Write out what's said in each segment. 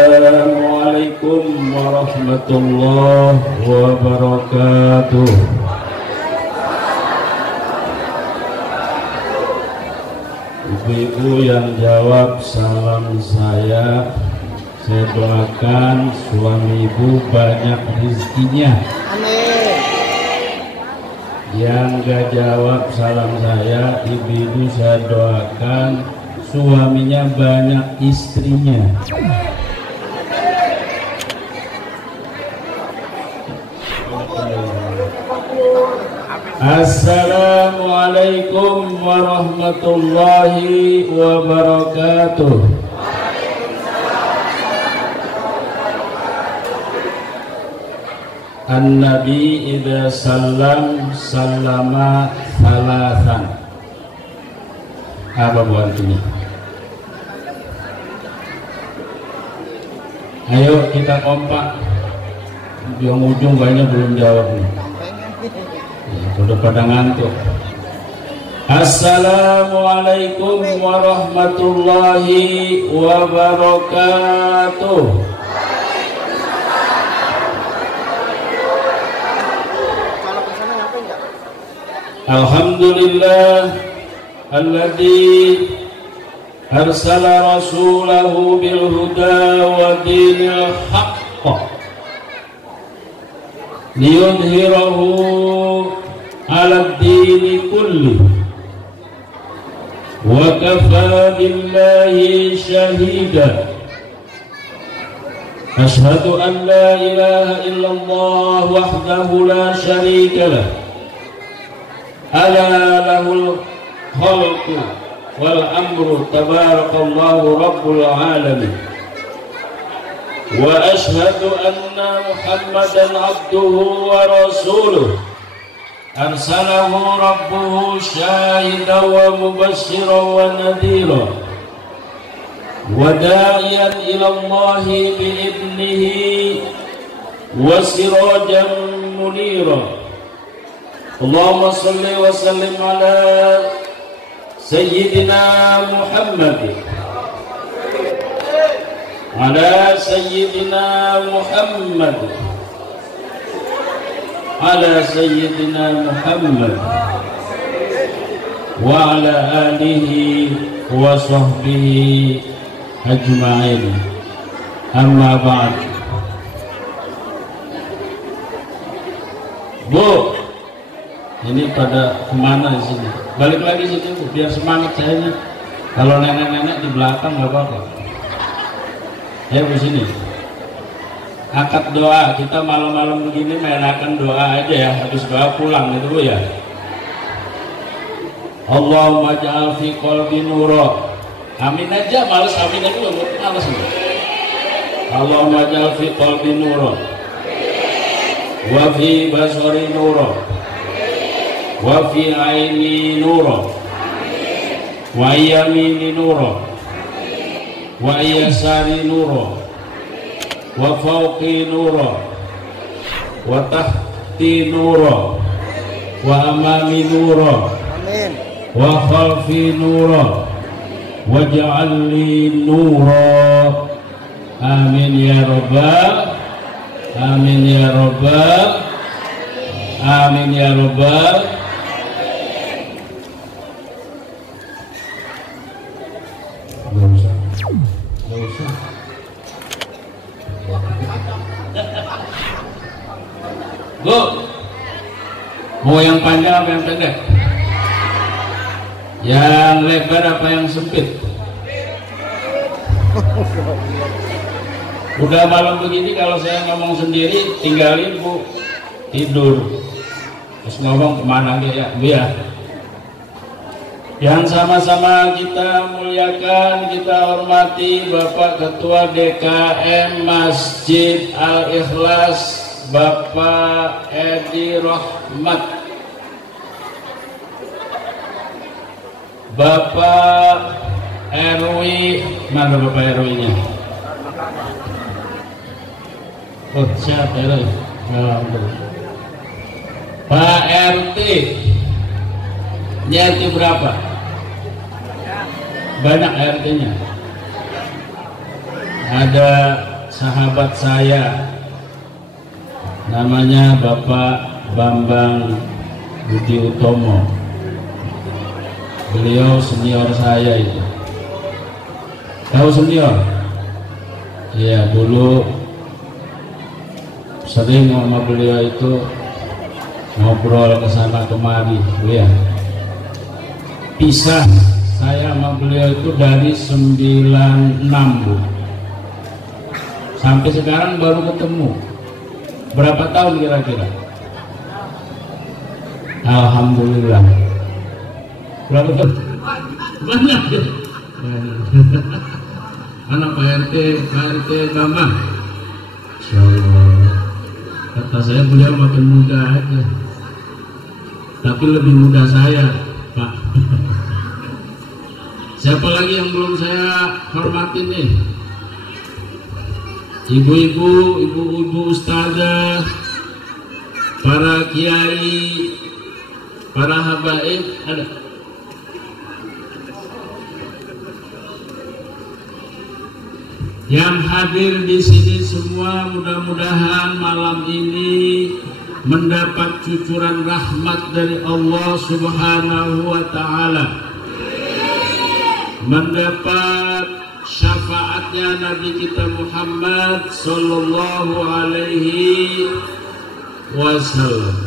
Assalamualaikum warahmatullahi wabarakatuh. Ibu-ibu yang jawab salam saya doakan suami ibu banyak rezekinya. Amin. Yang gak jawab salam saya, ibu-ibu saya doakan suaminya banyak istrinya. Assalamualaikum warahmatullahi wabarakatuh. An-Nabi idza sallam sallama thalathan. Apa bu artinya? Ayo kita kompak. Di ujung banyak belum jawab nih. Ya, sudah pada ngantuk. Assalamualaikum warahmatullahi wabarakatuh. Alhamdulillah alladzi arsala rasulahu bil huda wa dinil haqq liyudhhirahu 'ala ad-dini kulli wa kafa billahi shahida. Ashhadu an la ilaha illallah wahdahu la sharika lah. Ala lahul khalqu wal amru tabarakallahu rabbul alamin. Wa ashhadu anna Muhammadan abduhu wa rasuluh arsalahu rabbuhu syahidan wa mubasysyiran wa nadhira wa da'iyan ila Allahi bi idnihi wa sirajan munira. Allahumma salli wa sallim ala Sayyidina Muhammad ala Sayyidina Muhammad ala Sayyidina Muhammad wa ala alihi wa sahbihi ajma'in. Amma ba'd. Bu, ini pada kemana di sini? Balik lagi sini Bu, biar semangat saya nih. Kalau nenek-nenek di belakang nggak apa-apa. Ya Bu sini. Akad doa, kita malam-malam begini mengenakan doa aja ya. Habis doa pulang gitu Bu ya. Allahumma ja'al fi qalbi nura. Amin aja, males amin aja Bu, males Bu. Allahumma ja'al fi qalbi nura. Wa fi basari nura. Wa fi aini nura wa yamini nura wa yasari nura wa fawqi nura wa tahti nura wa amami nura wa khalfi nura waj'al li nura. Amin ya rabbal amin ya rabbal amin ya rabbal. Gak usah. Bu, mau yang panjang apa yang pendek? Yang lebar apa yang sempit? Udah malam begini kalau saya ngomong sendiri tinggalin Bu tidur. Terus ngomong kemana ya Bu ya? Yang sama-sama kita muliakan, kita hormati Bapak Ketua DKM Masjid Al-Ikhlas, Bapak Edi Rahmat, Bapak RW, mana Bapak RW-nya? Oh, siapa RW? Pak RT, RT berapa? Banyak RT-nya. Ada sahabat saya, namanya Bapak Bambang Budi Utomo. Beliau senior saya itu. Tahu senior? Iya, dulu sering sama beliau itu ngobrol kesana kemari, Bu ya. Pisah saya sama beliau itu dari 96, Bu. Sampai sekarang baru ketemu. Berapa tahun kira-kira? Alhamdulillah. Berapa tahun? Banyak ya? Anak Pak RT Gama. Insyaallah. Kata saya beliau makin muda aja. Tapi lebih muda saya, Pak. Siapa lagi yang belum saya hormatin nih? Ibu-ibu ustazah, para kiai, para habaib, ada. Yang hadir di sini semua mudah-mudahan malam ini mendapat cucuran rahmat dari Allah Subhanahu wa taala. Mendapat syafaatnya Nabi kita Muhammad sallallahu alaihi wasallam.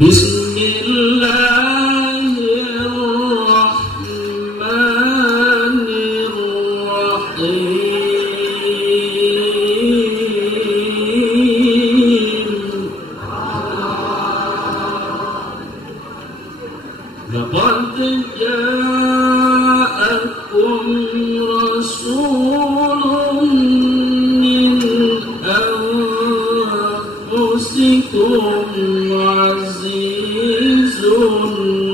Bismillahirrahmanirrahim. Laqad ja'akum rasulun min anfusikum azizun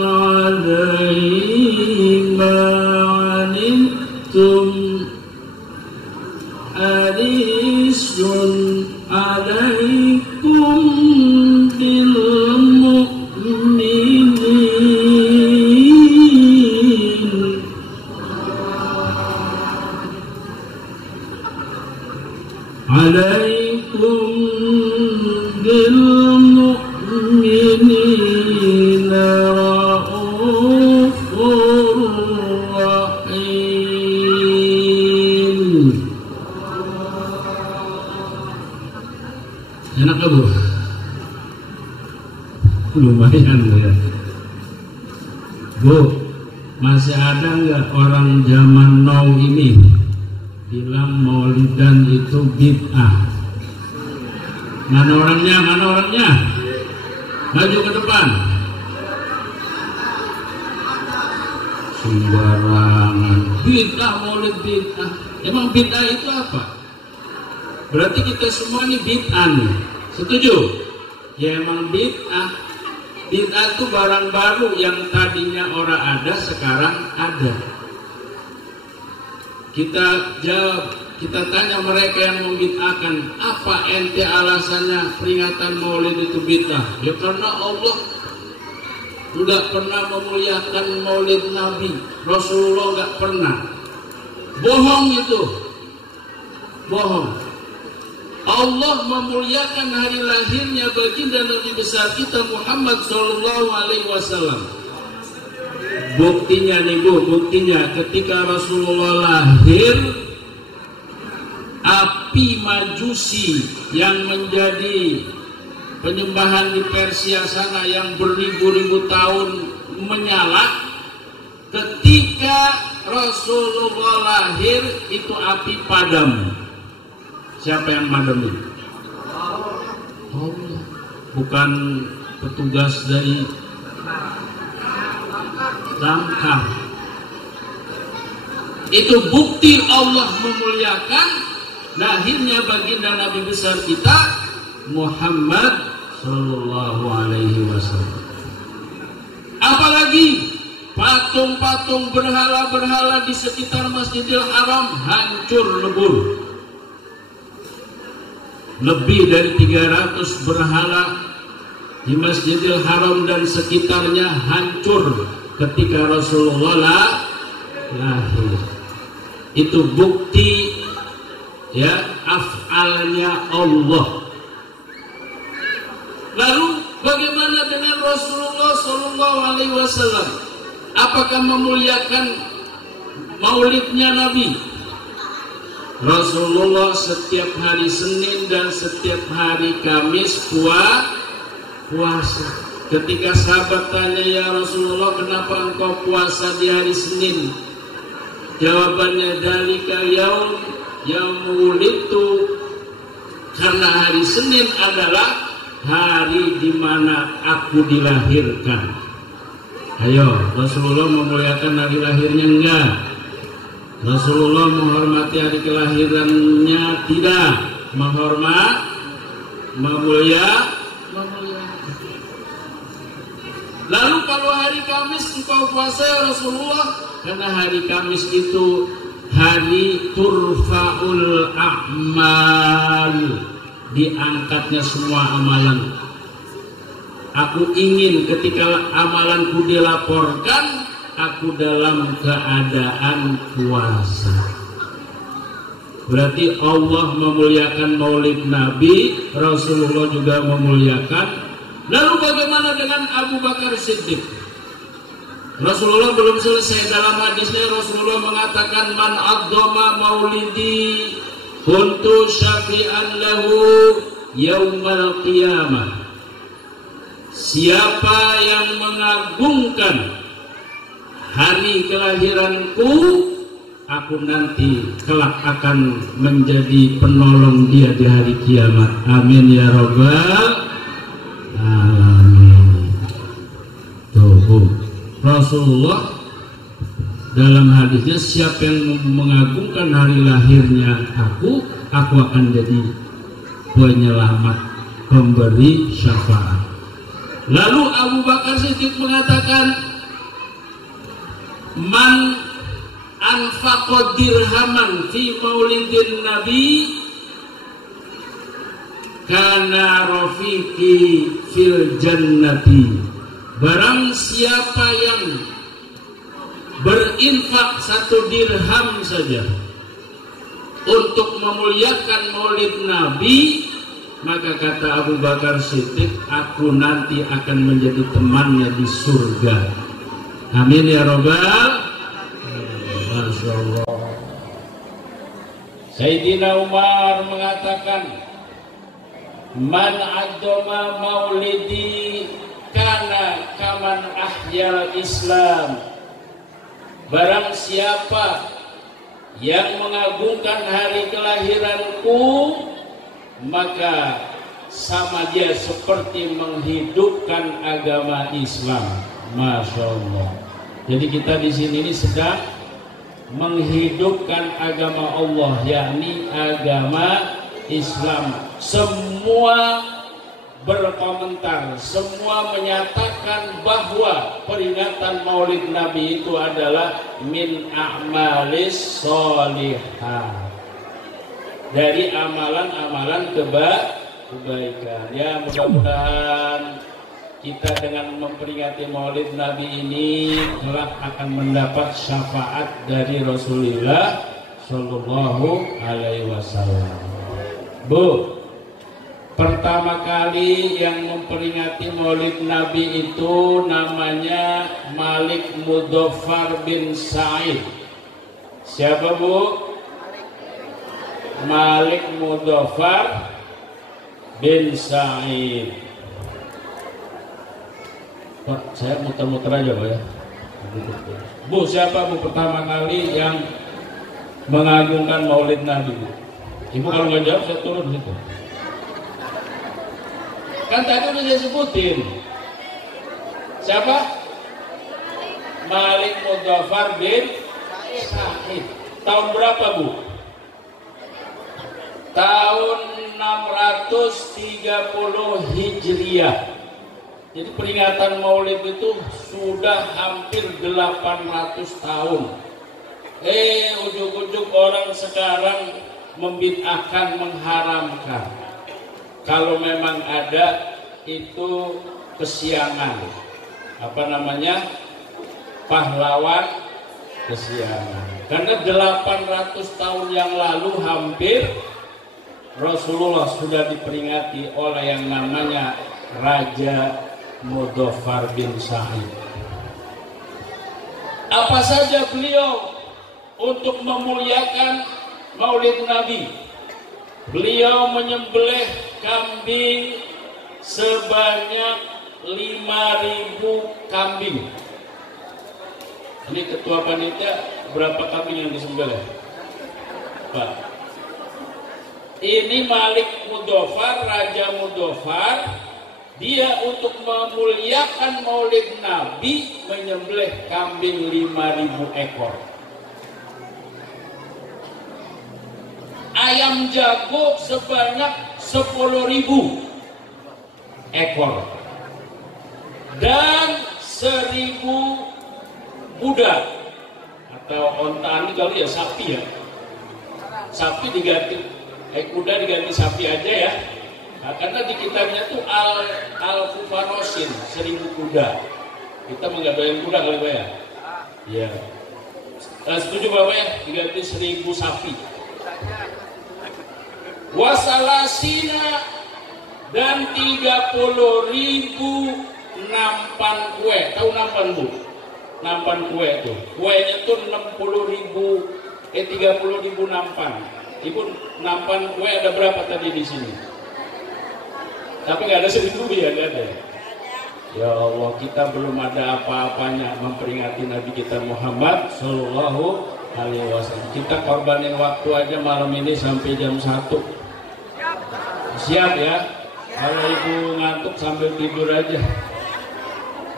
'alaihi ma 'anittum harisun 'alaikum bil alaikum bil mu'minina raufur rahim. Enak gak Bu? Lumayan ya Bu. Masih ada nggak orang zaman now ini bilang maulidan itu bid'ah? Mana orangnya? Maju ke depan. Sembarangan. Bid'ah, maulid bid'ah. Emang bid'ah itu apa? Berarti kita semua ini bid'ah nih. Setuju? Ya emang bid'ah. Bid'ah itu barang baru yang tadinya orang ada, sekarang ada. Kita jawab, kita tanya mereka yang membid'ahkan, apa ente alasannya peringatan maulid itu bid'ah? Ya karena Allah tidak pernah memuliakan maulid Nabi, Rasulullah nggak pernah. Bohong itu, bohong. Allah memuliakan hari lahirnya baginda Nabi besar kita Muhammad SAW. Buktinya nih Bu, buktinya ketika Rasulullah lahir, api Majusi yang menjadi penyembahan di Persia sana yang beribu-ribu tahun menyala, ketika Rasulullah lahir itu api padam. Siapa yang madamin? Allah, bukan petugas dari damkar. Itu bukti Allah memuliakan lahirnya baginda Nabi besar kita Muhammad Sallallahu Alaihi Wasallam. Apalagi patung-patung berhala-berhala di sekitar Masjidil Haram hancur lebur. Lebih dari 300 berhala di Masjidil Haram dan sekitarnya hancur ketika Rasulullah lahir. Itu bukti ya af'alnya Allah. Lalu bagaimana dengan Rasulullah Sallallahu Alaihi Wasallam? Apakah memuliakan maulidnya Nabi? Rasulullah setiap hari Senin dan setiap hari Kamis puasa. Ketika sahabat tanya, ya Rasulullah, kenapa engkau puasa di hari Senin? Jawabannya, dalika yaum wulidtu, karena hari Senin adalah hari di mana aku dilahirkan. Ayo, Rasulullah memuliakan hari lahirnya enggak? Rasulullah menghormati hari kelahirannya tidak? Memuliakan. Lalu kalau hari Kamis engkau puasa ya Rasulullah, karena hari Kamis itu hari turfa'ul a'mal, diangkatnya semua amalan. Aku ingin ketika amalanku dilaporkan, aku dalam keadaan puasa. Berarti Allah memuliakan maulid Nabi, Rasulullah juga memuliakan. Lalu bagaimana dengan Abu Bakar Siddiq? Rasulullah belum selesai dalam hadisnya. Rasulullah mengatakan, man adzama maulidi kuntu syafi'an lahu yaumal qiyamah. Siapa yang mengagungkan hari kelahiranku, aku nanti kelak akan menjadi penolong dia di hari kiamat. Amin ya rabbal alamin. Tuh, Rasulullah dalam hadisnya, siapa yang mengagungkan hari lahirnya aku akan jadi penyelamat, pemberi syafaat. Lalu Abu Bakar Siddiq mengatakan, man anfaqa dirhaman fi maulidin Nabi kana rafiqi fil jannati. Barang siapa yang berinfak 1 dirham saja untuk memuliakan maulid Nabi, maka kata Abu Bakar Siddiq, aku nanti akan menjadi temannya di surga. Amin ya rabbal. Masya Allah. Sayyidina Umar mengatakan, man addoma maulidi kana kaman ahyal Islam. Barang siapa yang mengagungkan hari kelahiranku, maka sama dia seperti menghidupkan agama Islam. Masya Allah. Jadi kita di sini ini sedang menghidupkan agama Allah, yakni agama Islam. Semua berkomentar, semua menyatakan bahwa peringatan Maulid Nabi itu adalah min a'malis sholihah, dari amalan-amalan kebaikan. Ya, mudah-mudahan kita dengan memperingati Maulid Nabi ini kelak akan mendapat syafaat dari Rasulullah Shallallahu Alaihi Wasallam. Bu, Pertama kali yang memperingati Maulid Nabi itu namanya Malik Mudhaffar bin Sa'id. Siapa Bu? Malik Mudhaffar bin Sa'id. Pak, saya muter-muter aja Pak ya. Bu, siapa Bu pertama kali yang mengagungkan Maulid Nabi Bu? Ibu kalau nggak jawab saya turun di situ. Kan tadi udah saya sebutin. Siapa? Malik Mudhaffar bin Sa'id. Tahun berapa Bu? Tahun 630 Hijriah. Jadi peringatan Maulid itu sudah hampir 800 tahun. Ujuk-ujuk orang sekarang membid'ahkan, mengharamkan. Kalau memang ada itu kesiangan, apa namanya, pahlawan kesiangan. Karena 800 tahun yang lalu hampir Rasulullah sudah diperingati oleh yang namanya Raja Mudhaffar bin Sa'id. Apa saja beliau untuk memuliakan Maulid Nabi? Beliau menyembelih kambing sebanyak 5.000 kambing. Ini ketua panitia, berapa kambing yang disembelih? Pak, ini Malik Mudhaffar, Raja Mudhaffar, dia untuk memuliakan Maulid Nabi menyembelih kambing 5.000 ekor. Ayam jago sebanyak 10.000 ekor dan 1.000 kuda atau onta, ini kali ya sapi ya, sapi diganti kuda diganti sapi aja ya. Nah, karena di kitabnya tuh al-Fufarosin 1.000 kuda. Kita menggadoin kuda kali Pak ya. Iya. Setuju Bapak ya, diganti 1.000 sapi. Wasalasina dan 30.000 nampan kue. Tahu nampan Bu? Nampan kue tuh. Kuenya tuh 30.000 nampan. Ibu nampan kue ada berapa tadi di sini? Tapi nggak ada 1.000 ya, nggak ada. Ya Allah, kita belum ada apa-apanya memperingati Nabi kita Muhammad Sallallahu Alaihi Wasallam. Kita korbanin waktu aja malam ini sampai jam 1. Siap ya? Kalau ibu ngantuk sambil tidur aja.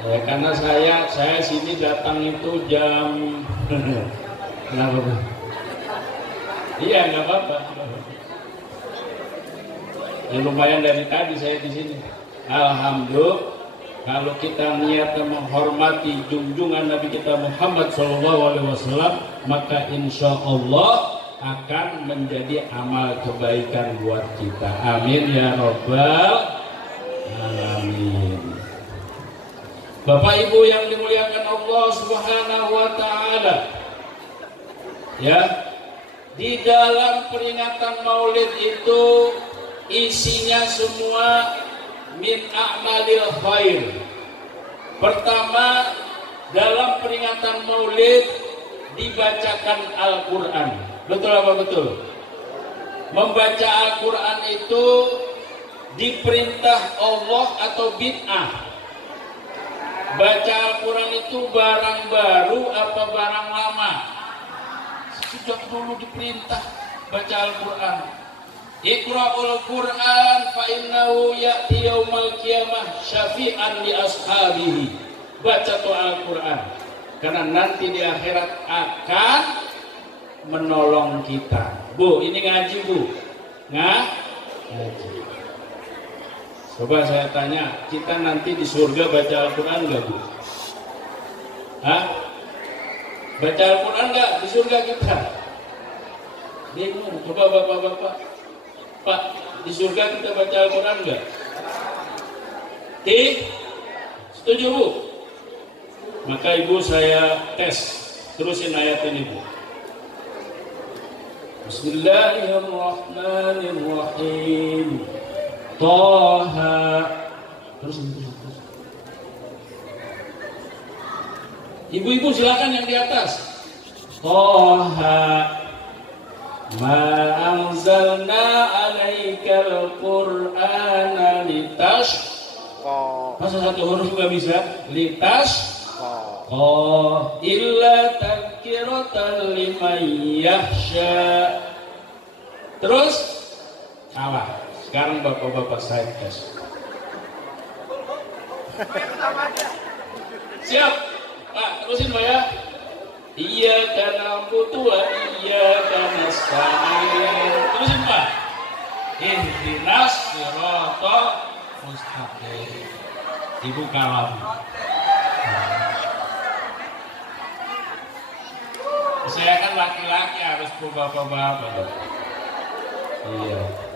Ya, karena saya sini datang itu jam kenapa? Iya, nggak apa-apa. Ya lumayan dari tadi saya di sini. Alhamdulillah, kalau kita niat menghormati junjungan Nabi kita Muhammad SAW, maka insya Allah akan menjadi amal kebaikan buat kita. Amin ya Rabbal Alamin. Bapak Ibu yang dimuliakan Allah Subhanahu wa Ta'ala, ya, di dalam peringatan Maulid itu isinya semua min a'malil khair. Pertama, dalam peringatan Maulid dibacakan Al-Quran. Betul apa betul? Membaca Al-Quran itu diperintah Allah atau bid'ah? Baca Al-Quran itu barang baru apa barang lama? Sejak dulu diperintah baca Al-Quran. Iqra'ul Quran fa innahu ya'ti yaumal qiyamah syafi'an li ashabihi. Baca tuh Al-Quran, karena nanti di akhirat akan menolong kita. Bu, ini ngaji Bu? Ngaji. Coba saya tanya, kita nanti di surga baca Al-Quran nggak Bu? Hah? Baca Al-Quran nggak di surga kita? Bingung. Coba bapak-bapak, Pak, di surga kita baca Al-Quran nggak? Setuju Bu? Maka Ibu saya tes, terusin ayat ini Bu. Bismillahirrahmanirrahim. Toha. Terus. Ibu-ibu silakan yang di atas. Toha. Ma anzalna alaikal Qur'ana litashqa. Masa satu huruf nggak bisa? Litashqa. Illa tadhkiratan liman yakhsha. Terus salah. Sekarang bapak-bapak saya tes. Siap, Pak. Terusin Pak ya. Iyyaka na'budu wa iyyaka nasta'in. Terusin Pak. Ihdinas siratal mustaqim. Ibu kalam. Saya kan laki-laki harus bapak-bapak. Iya.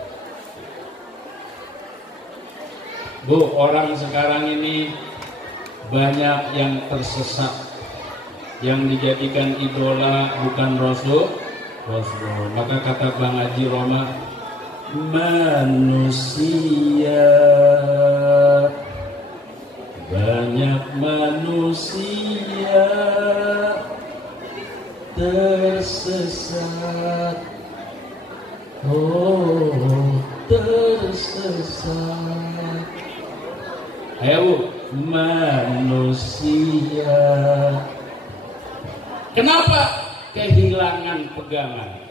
Bu, orang sekarang ini banyak yang tersesat, yang dijadikan idola bukan Rasul. Maka kata Bang Haji Roma, manusia, banyak manusia tersesat, tersesat. Ayo Bu, manusia. Kenapa kehilangan pegangan?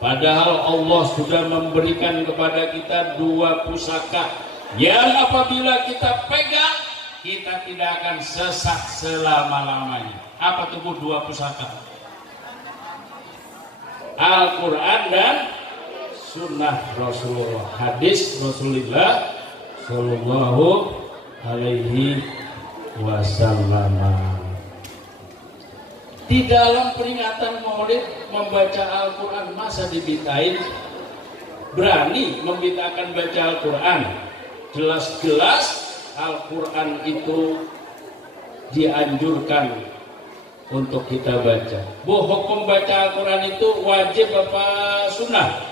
Padahal Allah sudah memberikan kepada kita dua pusaka yang apabila kita pegang, kita tidak akan sesat selama-lamanya. Apa tuh Bu, dua pusaka? Al-Quran dan Sunnah Rasulullah, hadis Rasulullah Sallallahu Alaihi Wasallam. Di dalam peringatan Maulid membaca Al-Quran, masa dibitain? Berani membitakan baca Al-Quran? Jelas-jelas Al-Quran itu dianjurkan untuk kita baca. Bu, hukum baca Al-Quran itu wajib apa sunnah?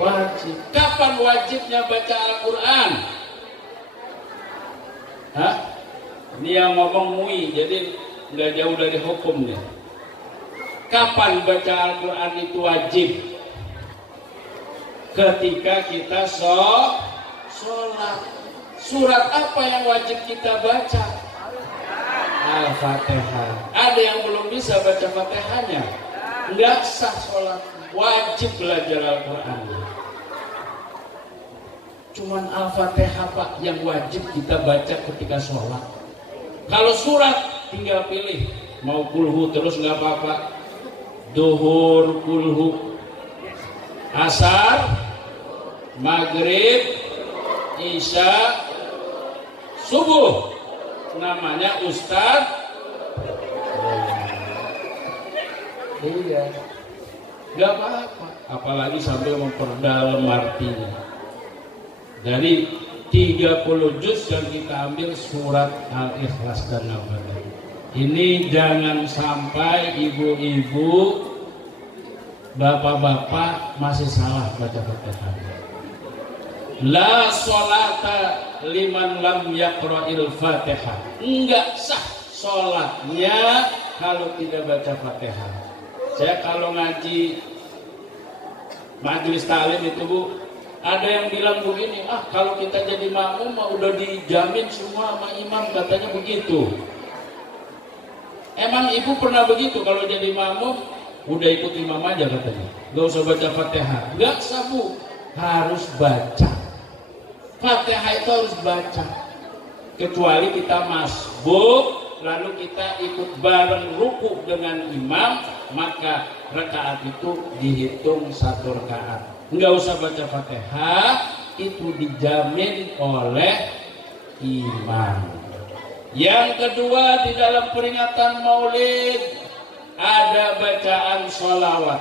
Wajib. Kapan wajibnya baca Al-Quran? Hah? Ini yang ngomong MUI, jadi nggak jauh dari hukumnya. Kapan baca Al-Quran itu wajib? Ketika kita sholat. Surat apa yang wajib kita baca? Al-Fatihah. Ada yang belum bisa baca Fatihahnya, nggak sah sholat. Wajib belajar Al-Quran. Cuman Al-Fatihah Pak yang wajib kita baca ketika sholat. Kalau surat tinggal pilih, mau kulhu terus nggak apa-apa. Duhur kulhu, asar, maghrib, isya, subuh. Namanya Ustaz. Iya, nggak apa-apa. Apalagi sambil memperdalam artinya. Dari 30 juz yang kita ambil surat Al-Ikhlas dan Al-Fatihah. Ini jangan sampai ibu-ibu, bapak-bapak masih salah baca Fatihah. La sholata liman lam yaqra'il Fatihah. Enggak sah sholatnya kalau tidak baca Fatihah. Saya kalau ngaji majelis taklim itu Bu, ada yang bilang begini, kalau kita jadi makmum udah dijamin semua sama imam, katanya begitu. Emang ibu pernah begitu kalau jadi makmum? Udah ikut imam aja katanya, gak usah baca Fatihah. Gak usah Bu, harus baca Fatihah, itu harus baca. Kecuali kita masbuk, lalu kita ikut bareng ruku dengan imam, maka rakaat itu dihitung satu rakaat. Nggak usah baca Fatihah, itu dijamin oleh imam. Yang kedua, di dalam peringatan Maulid ada bacaan sholawat.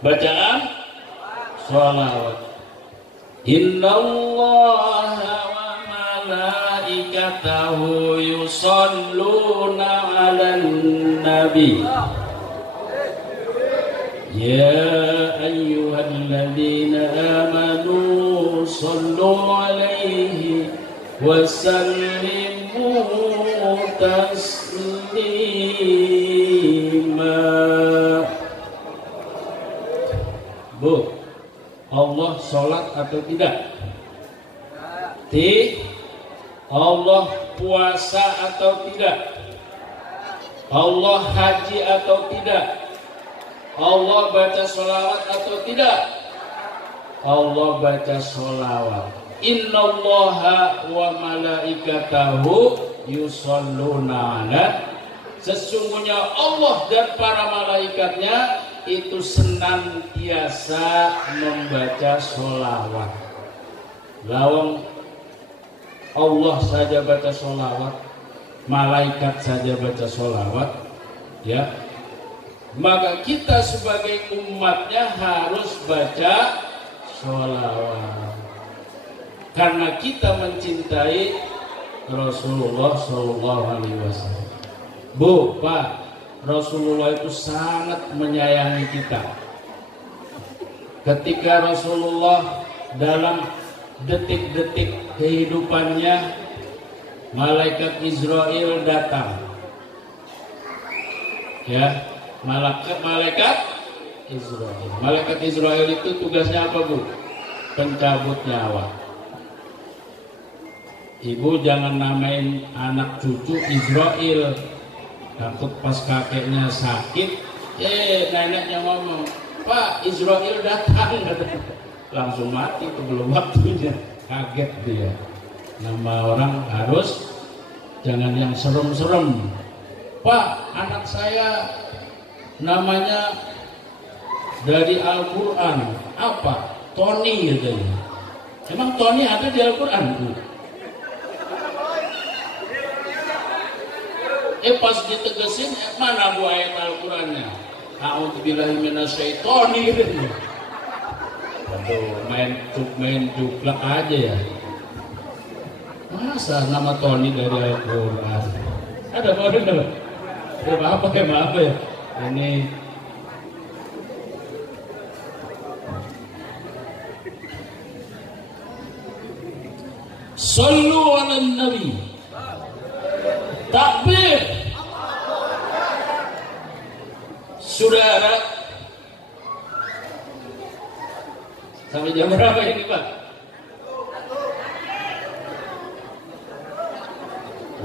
Bacaan sholawat. Innallaha wa malaikatahu yusholluna 'alan nabi. Ya ayyuhalladzina amanu sallu alaihi wa sallimu taslima. Bu, Allah sholat atau tidak? Allah puasa atau tidak? Allah haji atau tidak? Allah baca sholawat atau tidak? Allah baca sholawat. Innallaha wa malaikatahu yusholluna ala. Sesungguhnya Allah dan para malaikatnya itu senantiasa membaca sholawat. Lawang Allah saja baca sholawat, malaikat saja baca sholawat, ya. Maka kita sebagai umatnya harus baca sholawat karena kita mencintai Rasulullah Shallallahu Alaihi Wasallam. Bu, Pak, Rasulullah itu sangat menyayangi kita. Ketika Rasulullah dalam detik-detik kehidupannya, malaikat Israel datang, ya. Malaikat Israel. Malaikat Israel itu tugasnya apa, Bu? Pencabut nyawa. Ibu jangan namain anak cucu Israel. Takut pas kakeknya sakit, neneknya ngomong, Pak, Israel datang. Langsung mati, itu belum waktunya. Kaget dia. Nama orang harus jangan yang serem-serem. Pak, anak saya namanya dari Al-Quran apa? Tony katanya. Emang Tony ada di Al-Quran, Bu? Pas ditegesin, mana Bu ayat Al-Qurannya? A'udzubillahi minasyaitonir. Aduh, main juklak aja ya. Masa nama Tony dari Al-Quran? Ada apa ya? Ini Sallu ala Nabi. Takbir. Saudara, sampai jam berapa ini, Pak?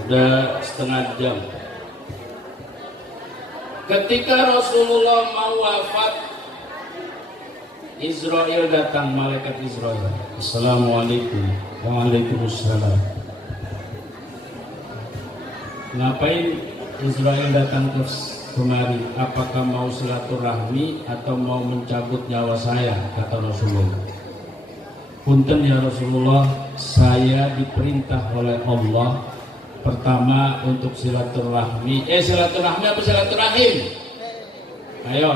Udah setengah jam. Ketika Rasulullah mau wafat, Israel datang, malaikat Israel. Assalamualaikum. Waalaikumsalam. Ngapain Israel datang kemari? Apakah mau silaturahmi atau mau mencabut nyawa saya? Kata Rasulullah. Punten ya Rasulullah, saya diperintah oleh Allah pertama untuk silaturahmi. Silaturahmi apa silaturahim? Ayo.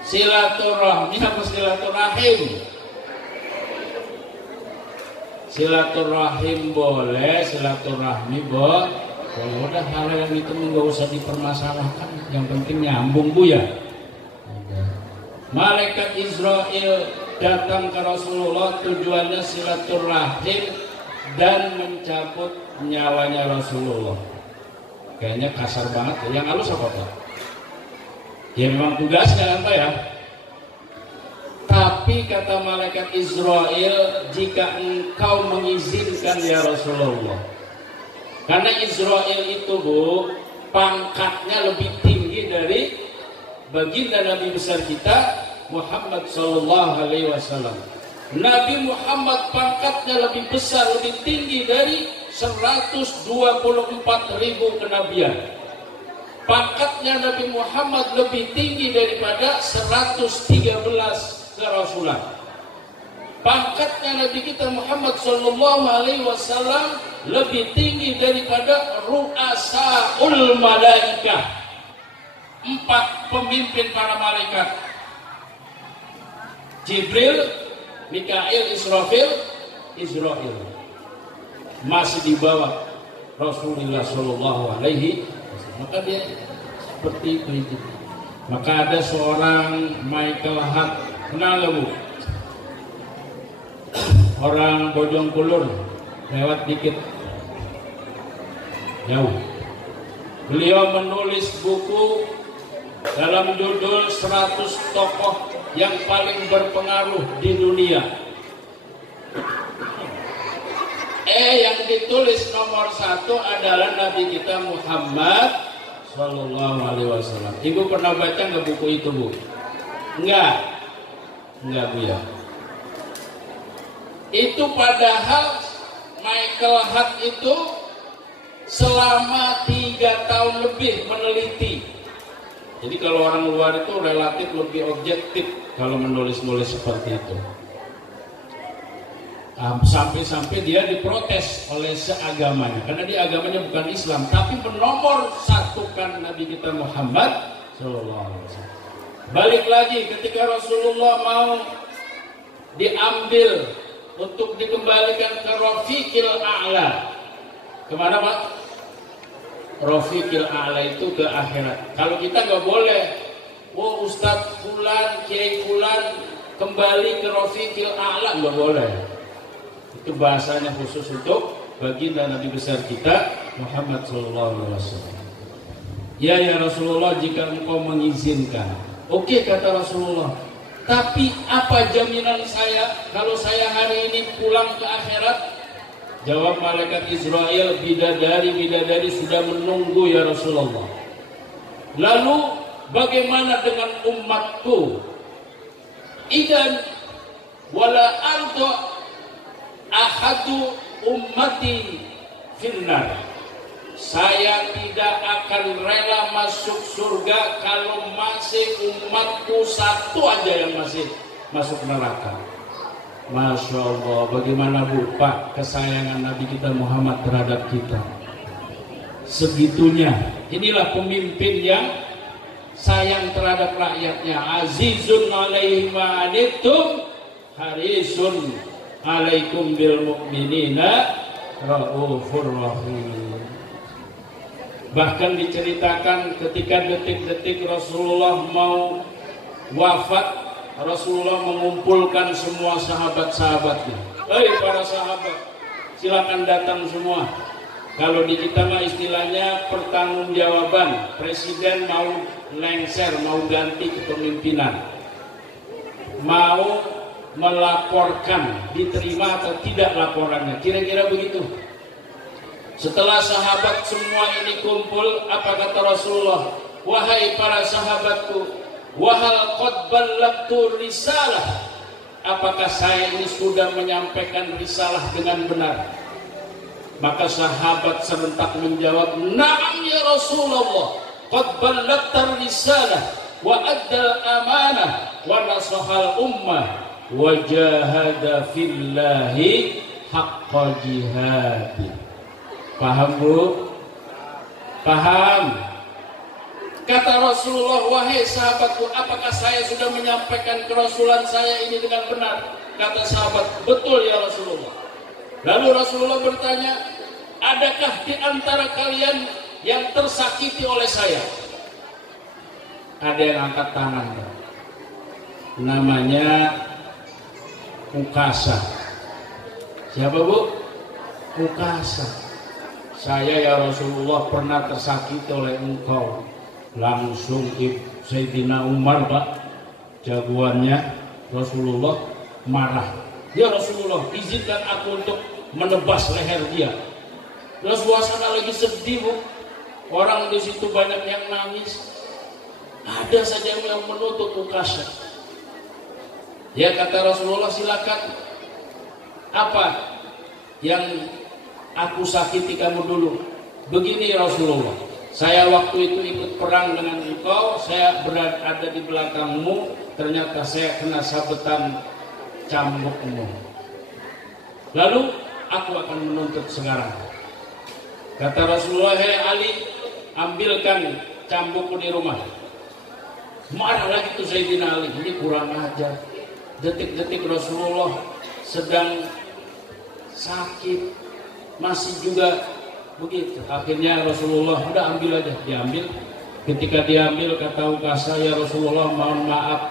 Silaturahmi apa silaturahim? Silaturahim boleh, silaturahmi boleh. Udah hal yang itu nggak usah dipermasalahkan. Yang penting nyambung, Bu, ya. Malaikat Israel datang ke Rasulullah tujuannya silaturahim dan mencabut nyawanya Rasulullah. Kayaknya kasar banget. Yang halus apa, Pak? Ya memang tugasnya apa ya? Tapi kata malaikat Israel, jika engkau mengizinkan ya Rasulullah. Karena Israel itu, Bu, pangkatnya lebih tinggi dari baginda Nabi besar kita Muhammad sallallahu alaihi wasallam. Nabi Muhammad pangkatnya lebih besar, lebih tinggi dari 124.000 kenabian. Pangkatnya Nabi Muhammad lebih tinggi daripada 113 kerasulan. Pangkatnya Nabi kita Muhammad sallallahu alaihi wasallam lebih tinggi daripada ru'asaul malaikah, 4 pemimpin para malaikat. Jibril, Mikail, Israfil, Israel. Masih di bawah Rasulullah sallallahu alaihi wasallam. Maka dia seperti itu. Maka ada seorang Michael Hart, kenal gak Bu? Orang Bojongkulur, lewat dikit jauh. Beliau menulis buku dalam judul 100 tokoh yang paling berpengaruh di dunia. Yang ditulis nomor 1 adalah Nabi kita Muhammad Sallallahu Alaihi Wasallam. Ibu pernah baca nggak buku itu, Bu? Enggak Bu ya. Itu padahal Michael Hart itu selama 3 tahun lebih meneliti. Jadi kalau orang luar itu relatif lebih objektif kalau menulis-nulis seperti itu. Sampai-sampai dia diprotes oleh seagamanya, karena dia agamanya bukan Islam, tapi menomor satukan Nabi kita Muhammad Sallallahu Alaihi Wasallam. Balik lagi ketika Rasulullah mau diambil untuk dikembalikan ke Rafiqil A'la. Kemana Pak? Rafiqil A'la itu ke akhirat. Kalau kita nggak boleh, Ustadz Fulan, Kiai Fulan kembali ke Rafiqil A'la, nggak boleh. Itu bahasanya khusus untuk baginda Nabi besar kita Muhammad SAW. Ya Rasulullah, jika engkau mengizinkan. Oke, kata Rasulullah. Tapi apa jaminan saya kalau saya hari ini pulang ke akhirat? Jawab malaikat Israel, bidadari sudah menunggu ya Rasulullah. Lalu bagaimana dengan umatku? Idan wala ardo ahadu ummati finnar. Saya tidak akan rela masuk surga kalau masih umatku satu aja yang masih masuk neraka. Masya Allah, bagaimana Bu Pak kesayangan Nabi kita Muhammad terhadap kita segitunya. Inilah pemimpin yang sayang terhadap rakyatnya. Azizun alaihi ma anittum harisun alaikum bil mu'minina raufur rahim. Bahkan diceritakan ketika detik-detik Rasulullah mau wafat, Rasulullah mengumpulkan semua sahabat-sahabatnya. Para sahabat, silakan datang semua. Kalau di kita mah istilahnya pertanggungjawaban. Presiden mau lengser, mau ganti kepemimpinan, mau melaporkan diterima atau tidak laporannya, kira-kira begitu. Setelah sahabat semua ini kumpul, apa kata Rasulullah? Wahai para sahabatku, wahal qad ballagtu risalah, apakah saya ini sudah menyampaikan risalah dengan benar? Maka sahabat serentak menjawab, na'am ya Rasulullah, qad ballagta risalah wa addal amanah wa nasahal ummah wa jahada fillahi haqqa jihadi. Paham Bu? Paham? Kata Rasulullah, wahai sahabatku, apakah saya sudah menyampaikan kerasulan saya ini dengan benar? Kata sahabat, betul ya Rasulullah. Lalu Rasulullah bertanya, adakah di antara kalian yang tersakiti oleh saya? Ada yang angkat tangan. Namanya Ukasa. Siapa Bu? Ukasa. Saya ya Rasulullah pernah tersakiti oleh engkau. Langsung Sayyidina Umar Pak, jagoannya Rasulullah, marah. Ya Rasulullah, izinkan aku untuk menebas leher dia. Terus suasana lagi sedih Bu. Orang di situ banyak yang nangis. Ada saja yang menuntut Ukasa. Ya kata Rasulullah, silakan. Apa yang aku sakiti kamu dulu? Begini Rasulullah, saya waktu itu ikut perang dengan engkau, saya ada di belakangmu, ternyata saya kena sabetan cambukmu. Lalu aku akan menuntut sekarang. Kata Rasulullah, hei Ali, ambilkan cambukku di rumah. Marah lagi tuh Sayyidina Ali, ini kurang ajar. Detik-detik Rasulullah sedang sakit, masih juga begitu. Akhirnya Rasulullah udah ambil aja, diambil. Ketika diambil kata Ukasha, ya Rasulullah, mohon maaf,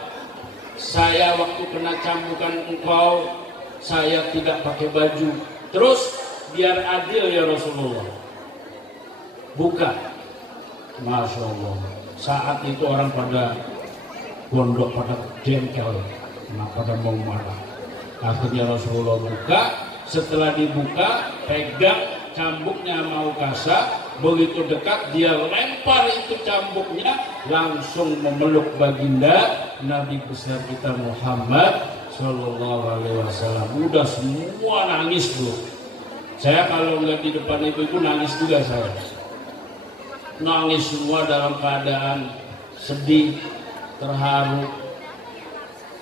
saya waktu kena cambukan engkau, saya tidak pakai baju. Terus biar adil ya Rasulullah, buka. Masya Allah, saat itu orang pada gondok, pada jengkel, pada mau marah. Akhirnya Rasulullah buka. Setelah dibuka, pegang cambuknya sama Ukasha. Begitu dekat, dia lempar itu cambuknya, langsung memeluk baginda Nabi besar kita Muhammad Sallallahu Alaihi Wasallam. Udah semua nangis bro. Saya kalau nggak di depan ibu nangis juga saya. Nangis semua dalam keadaan sedih, terharu.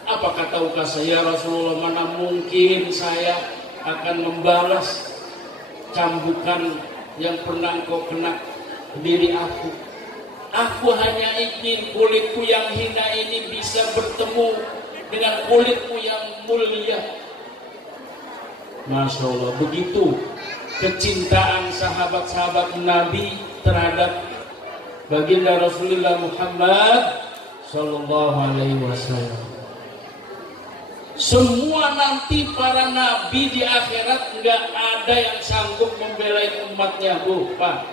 Apa kata Ukasha? Ya Rasulullah, mana mungkin saya akan membalas cambukan yang pernah kau kena diri aku. Aku hanya ingin kulitku yang hina ini bisa bertemu dengan kulitmu yang mulia. Masya Allah, begitu kecintaan sahabat-sahabat Nabi terhadap baginda Rasulullah Muhammad Sallallahu Alaihi Wasallam. Semua nanti para nabi di akhirat nggak ada yang sanggup membela umatnya, Bu, Pak,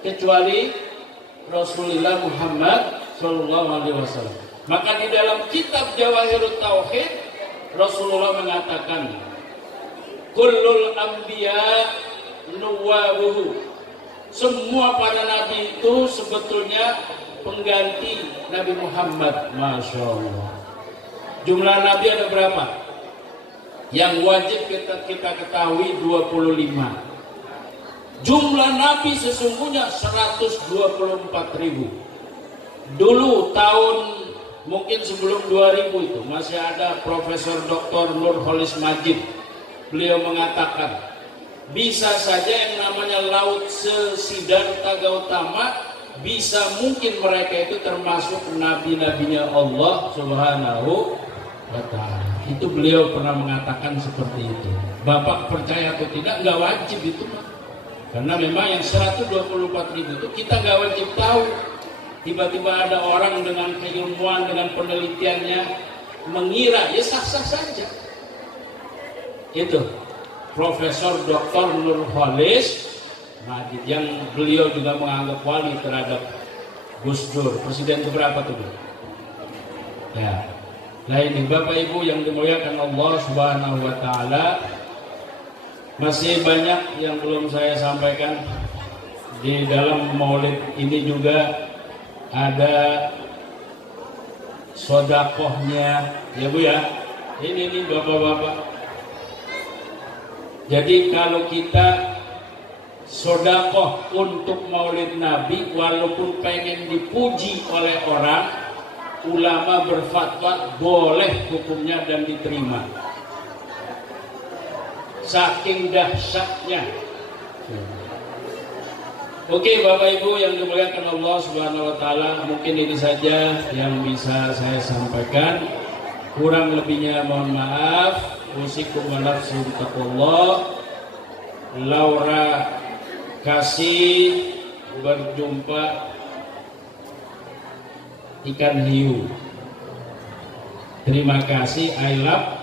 kecuali Rasulullah Muhammad Sallallahu Alaihi Wasallam. Maka di dalam kitab Jawahirut Tauhid Rasulullah mengatakan, kullul anbiya nuwabuhu. Semua para nabi itu sebetulnya pengganti Nabi Muhammad. Masya Allah. Jumlah nabi ada berapa? Yang wajib kita ketahui 25. Jumlah nabi sesungguhnya 124.000. Dulu tahun mungkin sebelum 2000 itu masih ada Profesor Dr. Nurholis Majid. Beliau mengatakan bisa saja yang namanya Laut Siddhartha Gautama, bisa mungkin mereka itu termasuk nabi-nabinya Allah Subhanahu wa Ta'ala. Itu beliau pernah mengatakan seperti itu. Bapak percaya atau tidak, nggak wajib itu, karena memang yang 124.000 itu kita nggak wajib tahu. Tiba-tiba ada orang dengan keilmuan, dengan penelitiannya mengira ya sah-sah saja. Itu Profesor Dr. Nurholis Majid, yang beliau juga menganggap wali terhadap Gus Dur, presiden keberapa tuh? Ya. Nah ini Bapak Ibu yang dimuliakan Allah Subhanahu wa Ta'ala, masih banyak yang belum saya sampaikan. Di dalam maulid ini juga ada sodakohnya, ya Bu ya. Ini Bapak-Bapak. Jadi kalau kita sodakoh untuk maulid Nabi, walaupun pengen dipuji oleh orang, ulama berfatwa boleh hukumnya dan diterima. Saking dahsyatnya. Oke Bapak Ibu yang dimuliakan Allah Subhanahu wa Ta'ala, mungkin ini saja yang bisa saya sampaikan. Kurang lebihnya mohon maaf. Usikum wa nafsi bittaqwallah. Laura kasih berjumpa ikan hiu. Terima kasih. I love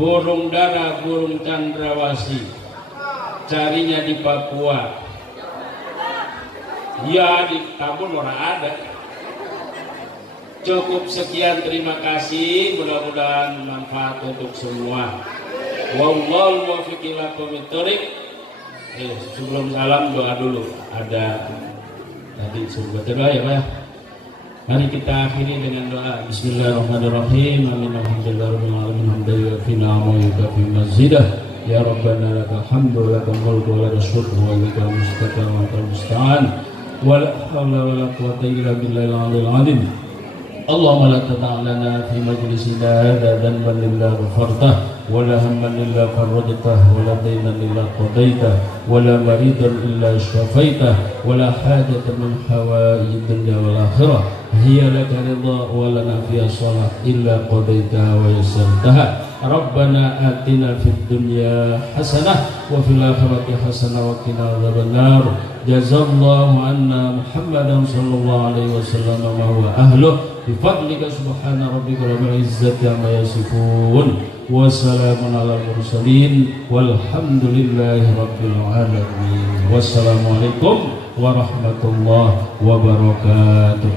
burung dara, burung cendrawasih, carinya di Papua. Ya di Tabun orang ada. Cukup sekian, terima kasih. Mudah-mudahan manfaat untuk semua. Wallahu muwaffiq ila aqwamit thoriq. Sebelum salam doa dulu. Ada tadi suruh doa ya Pak. Mari kita akhiri dengan doa. Bismillahirrahmanirrahim. Amin. Alhamdulillahirabbil alamin. Hamdan fi ni'amahu wa yukafi mazidah. Ya Rabbana lakal hamdu wa lakal mulku wa lakal syukru wa ilaikal mustaqim wa lakal musta'an. Wa la haula wa la quwwata illa billahil aliyyil azim. Allahumma la tada' lana fi majlisina hadza dhanban illa ghafartah wa la hamman illa farajtah wa la daynan illa qadaitah wa la maridan illa syafaitah wa la hajatan min hawaijid dunya wal akhirah hiya laka ridha wa lana fiha shalah illa qadaitaha wa yassartaha Rabbana atina fid dunya hasanah wa fil akhirati hasanah wa qina adzabannar. Jazallahu anna Muhammadan sallallahu alaihi wasallam wa huwa ahluh bi fadlika subhana rabbika rabbil izzati amma yasifun wa salamun alal mursalin walhamdulillahi rabbil alamin. Wassalamualaikum warahmatullahi wabarakatuh.